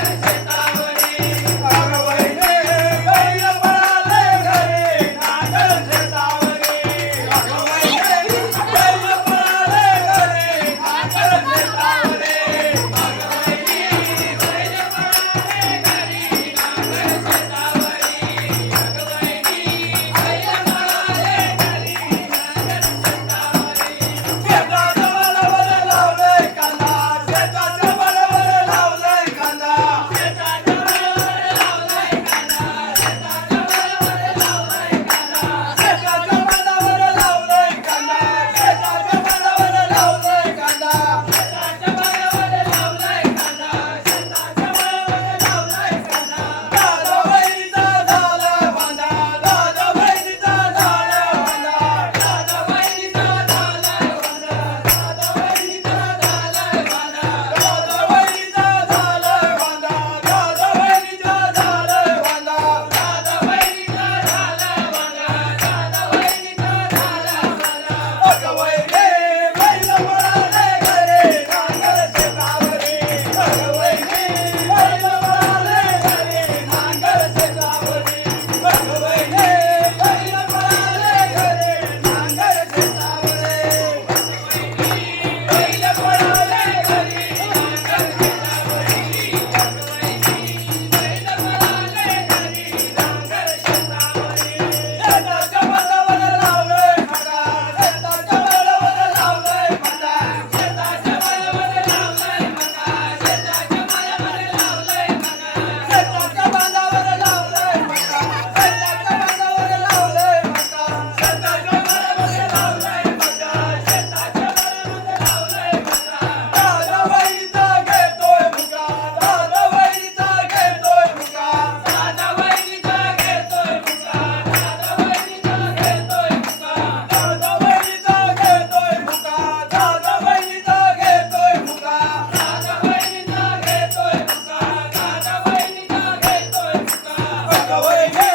Yes! away.